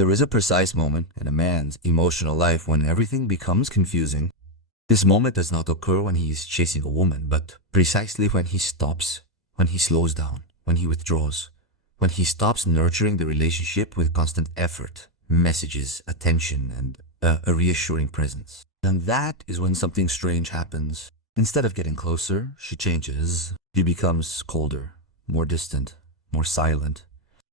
There is a precise moment in a man's emotional life when everything becomes confusing. This moment does not occur when he is chasing a woman, but precisely when he stops, when he slows down, when he withdraws, when he stops nurturing the relationship with constant effort, messages, attention, and a reassuring presence. And that is when something strange happens. Instead of getting closer, she changes. She becomes colder, more distant, more silent,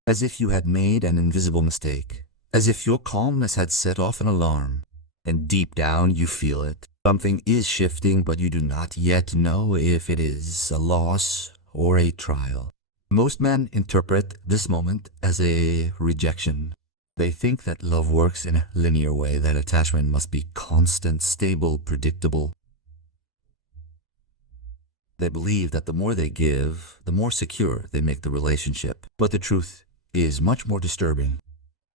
as if you had made an invisible mistake, as if your calmness had set off an alarm. And deep down you feel it. Something is shifting, but you do not yet know if it is a loss or a trial. Most men interpret this moment as a rejection. They think that love works in a linear way, that attachment must be constant, stable, predictable. They believe that the more they give, the more secure they make the relationship. But the truth is much more disturbing.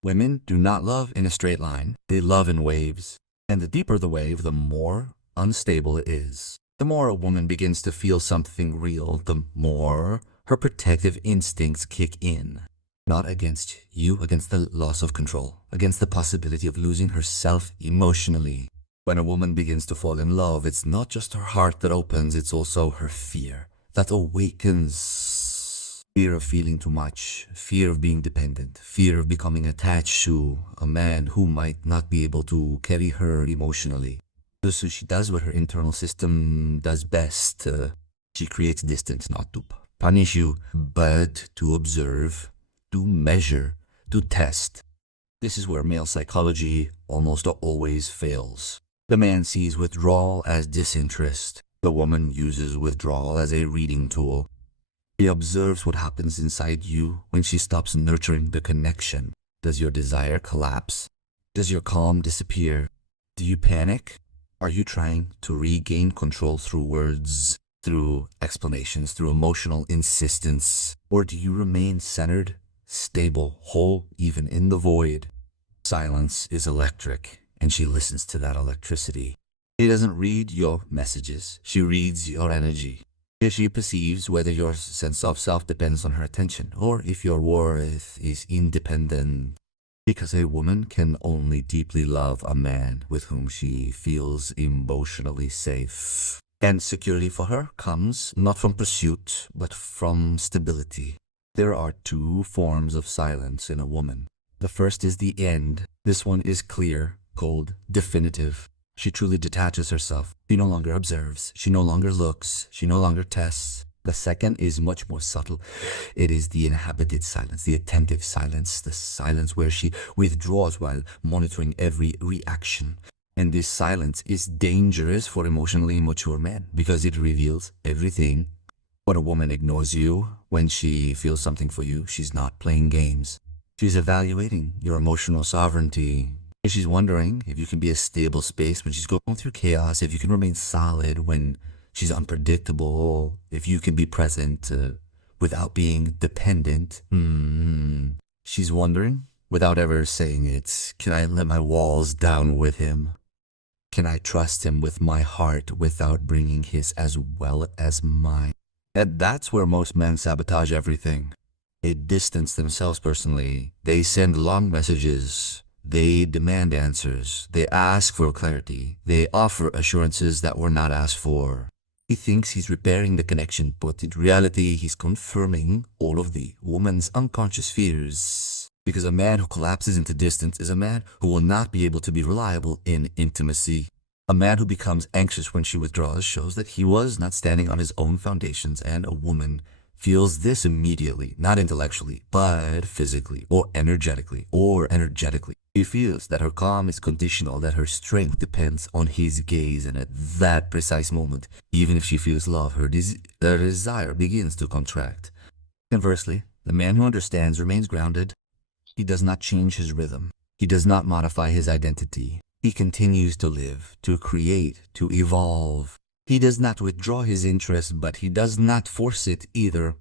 Women do not love in a straight line. They love in waves. And the deeper the wave, the more unstable it is. The more a woman begins to feel something real, the more her protective instincts kick in. Not against you, against the loss of control, against the possibility of losing herself emotionally. When a woman begins to fall in love, it's not just her heart that opens, it's also her fear that awakens. Fear of feeling too much, fear of being dependent, fear of becoming attached to a man who might not be able to carry her emotionally. So she does what her internal system does best. She creates distance, not to punish you, but to observe, to measure, to test. This is where male psychology almost always fails. The man sees withdrawal as disinterest. The woman uses withdrawal as a reading tool. She observes what happens inside you when she stops nurturing the connection. Does your desire collapse? Does your calm disappear? Do you panic? Are you trying to regain control through words, through explanations, through emotional insistence? Or do you remain centered, stable, whole, even in the void? Silence is electric, and she listens to that electricity. She doesn't read your messages. She reads your energy. She perceives whether your sense of self depends on her attention, or if your worth is independent. Because a woman can only deeply love a man with whom she feels emotionally safe. And security for her comes not from pursuit, but from stability. There are two forms of silence in a woman. The first is the end. This one is clear, cold, definitive. She truly detaches herself. She no longer observes. She no longer looks. She no longer tests. The second is much more subtle. It is the inhabited silence, the attentive silence, the silence where she withdraws while monitoring every reaction. And this silence is dangerous for emotionally immature men because it reveals everything. When a woman ignores you, when she feels something for you, she's not playing games. She's evaluating your emotional sovereignty. She's wondering if you can be a stable space when she's going through chaos, if you can remain solid when she's unpredictable, if you can be present without being dependent. She's wondering, without ever saying it, can I let my walls down with him? Can I trust him with my heart without bringing his as well as mine? And that's where most men sabotage everything. They distance themselves personally. They send long messages. They demand answers. They ask for clarity. They offer assurances that were not asked for. He thinks he's repairing the connection, but in reality, he's confirming all of the woman's unconscious fears. Because a man who collapses into distance is a man who will not be able to be reliable in intimacy. A man who becomes anxious when she withdraws shows that he was not standing on his own foundations, and a woman feels this immediately, not intellectually, but physically, or energetically. She feels that her calm is conditional, that her strength depends on his gaze, and at that precise moment, even if she feels love, her desire begins to contract. Conversely, the man who understands remains grounded. He does not change his rhythm. He does not modify his identity. He continues to live, to create, to evolve. He does not withdraw his interest, but he does not force it either.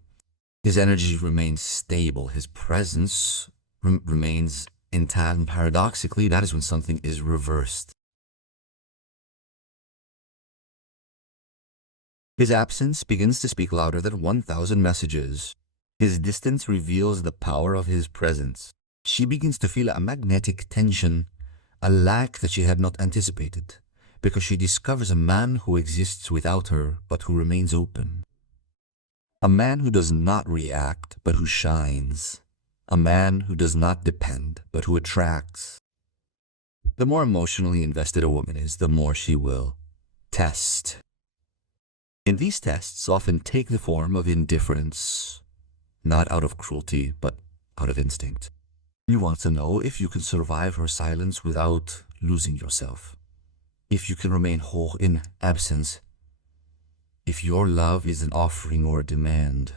His energy remains stable. His presence remains intact, and paradoxically, that is when something is reversed. His absence begins to speak louder than 1,000 messages. His distance reveals the power of his presence. She begins to feel a magnetic tension, a lack that she had not anticipated, because she discovers a man who exists without her, but who remains open. A man who does not react, but who shines. A man who does not depend, but who attracts. The more emotionally invested a woman is, the more she will test. And these tests often take the form of indifference, not out of cruelty, but out of instinct. You want to know if you can survive her silence without losing yourself, if you can remain whole in absence, if your love is an offering or a demand.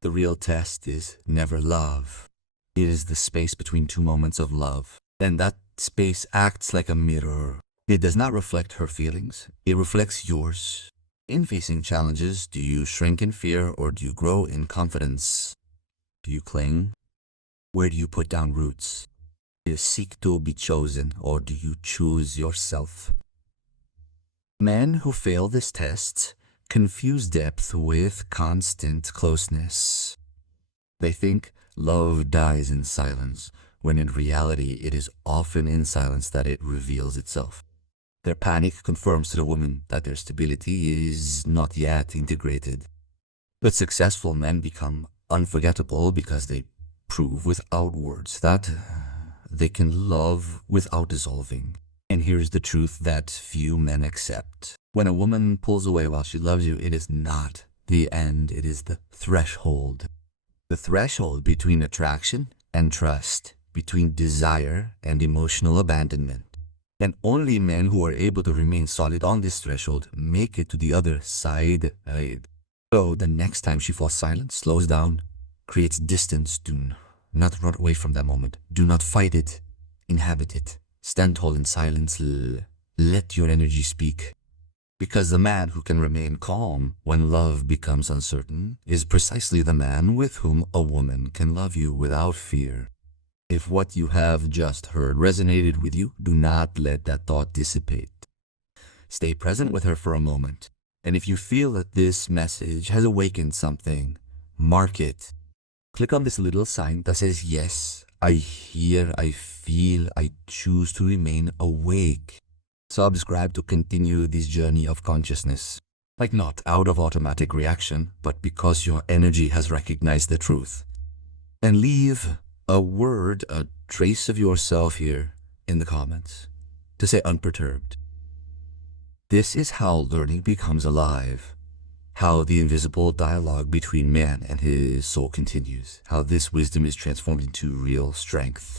The real test is never love. It is the space between two moments of love, and that space acts like a mirror. It does not reflect her feelings, it reflects yours. In facing challenges, do you shrink in fear or do you grow in confidence? Do you cling? Where do you put down roots? Do you seek to be chosen or do you choose yourself? Men who fail this test confuse depth with constant closeness. They think love dies in silence, when in reality it is often in silence that it reveals itself. Their panic confirms to the woman that their stability is not yet integrated. But successful men become unforgettable because they prove without words that they can love without dissolving. And here's the truth that few men accept. When a woman pulls away while she loves you, it is not the end, it is the threshold. The threshold between attraction and trust, between desire and emotional abandonment. And only men who are able to remain solid on this threshold make it to the other side. So the next time she falls silent, slows down, creates distance, do not run away from that moment. Do not fight it, inhabit it. Stand tall in silence, let your energy speak. Because the man who can remain calm when love becomes uncertain is precisely the man with whom a woman can love you without fear. If what you have just heard resonated with you, do not let that thought dissipate. Stay present with her for a moment. And if you feel that this message has awakened something, mark it. Click on this little sign that says, yes, I hear, I feel, I choose to remain awake. Subscribe to continue this journey of consciousness. Like not out of automatic reaction, but because your energy has recognized the truth. And leave a word, a trace of yourself here in the comments to say unperturbed. This is how learning becomes alive. How the invisible dialogue between man and his soul continues. How this wisdom is transformed into real strength.